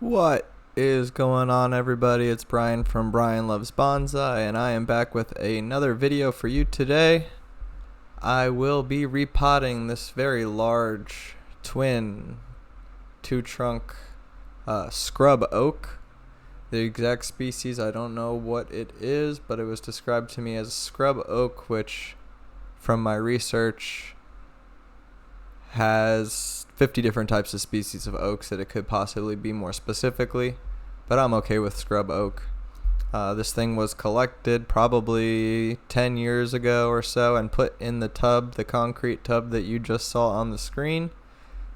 What is going on, everybody? It's Brian from Brian Loves Bonsai, and I am back with another video for you today. I will be repotting this very large twin two-trunk scrub oak. The exact species, I don't know what it is, but it was described to me as a scrub oak, which from my research has 50 different types of species of oaks that it could possibly be more specifically, but I'm okay with scrub oak. This thing was collected probably 10 years ago or so and put in the tub, the concrete tub that you just saw on the screen,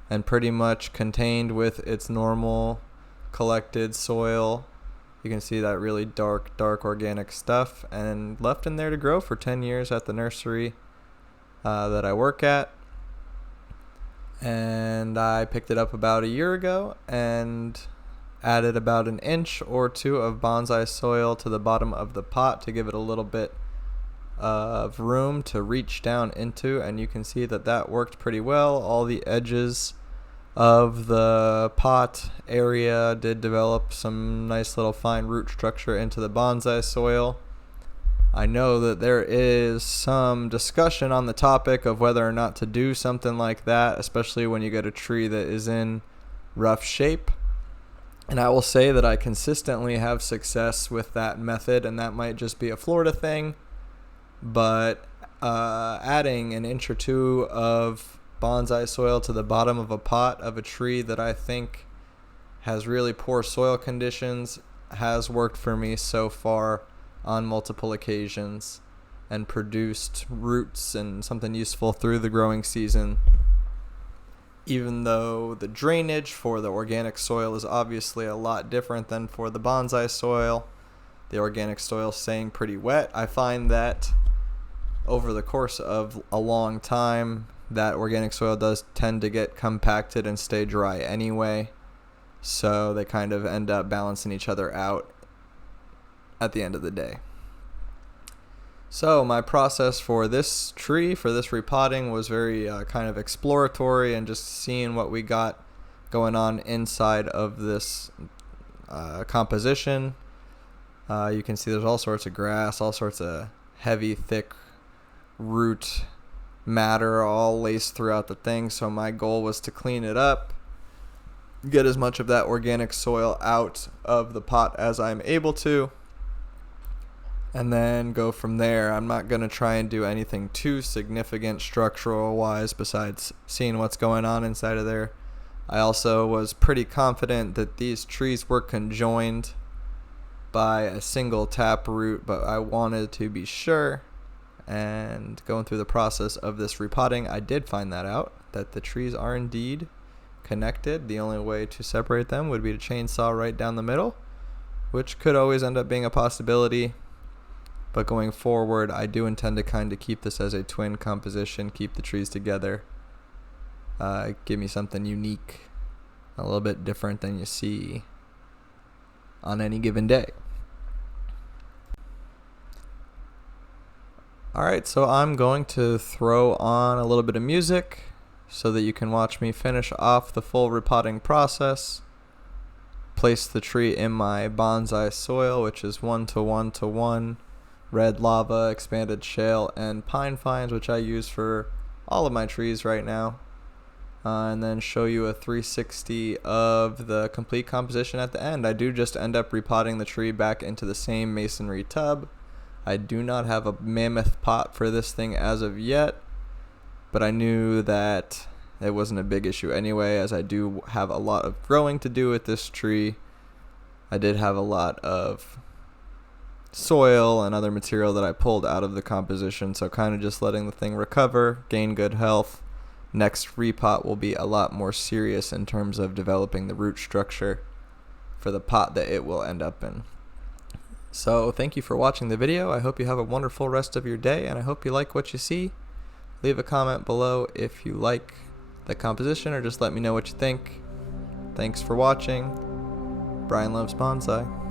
and pretty much contained with its normal collected soil. You can see that really dark organic stuff, and left in there to grow for 10 years at the nursery that I work at. And I picked it up about a year ago and added about an inch or two of bonsai soil to the bottom of the pot to give it a little bit of room to reach down into, and you can see that that worked pretty well. All the edges of the pot area did develop some nice little fine root structure into the bonsai soil. I know that there is some discussion on the topic of whether or not to do something like that, especially when you get a tree that is in rough shape. And I will say that I consistently have success with that method, and that might just be a Florida thing. But adding an inch or two of bonsai soil to the bottom of a pot of a tree that I think has really poor soil conditions has worked for me so far on multiple occasions and produced roots and something useful through the growing season. Even though the drainage for the organic soil is obviously a lot different than for the bonsai soil, the organic soil staying pretty wet, I find that over the course of a long time that organic soil does tend to get compacted and stay dry anyway, so they kind of end up balancing each other out at the end of the day. So my process for this tree, for this repotting, was very kind of exploratory and just seeing what we got going on inside of this composition. You can see there's all sorts of grass, all sorts of heavy, thick root matter all laced throughout the thing, so my goal was to clean it up, get as much of that organic soil out of the pot as I'm able to, and then go from there. I'm not going to try and do anything too significant structural wise besides seeing what's going on inside of there. I also was pretty confident that these trees were conjoined by a single taproot, but I wanted to be sure, and going through the process of this repotting, I did find that out, that the trees are indeed connected. The only way to separate them would be to chainsaw right down the middle, which could always end up being a possibility. But going forward, I do intend to kind of keep this as a twin composition, keep the trees together, give me something unique, a little bit different than you see on any given day. Alright, so I'm going to throw on a little bit of music so that you can watch me finish off the full repotting process, place the tree in my bonsai soil, which is 1:1:1 red lava, expanded shale, and pine fines, which I use for all of my trees right now, and then show you a 360 of the complete composition at the end. I do just end up repotting the tree back into the same masonry tub. I do not have a mammoth pot for this thing as of yet, but I knew that it wasn't a big issue anyway, as I do have a lot of growing to do with this tree. I did have a lot of soil and other material that I pulled out of the composition, so kind of just letting the thing recover, gain good health. Next repot will be a lot more serious in terms of developing the root structure for the pot that it will end up in. So thank you for watching the video. I hope you have a wonderful rest of your day, and I hope you like what you see. Leave a comment below if you like the composition, or just let me know what you think. Thanks for watching. Brian Loves Bonsai.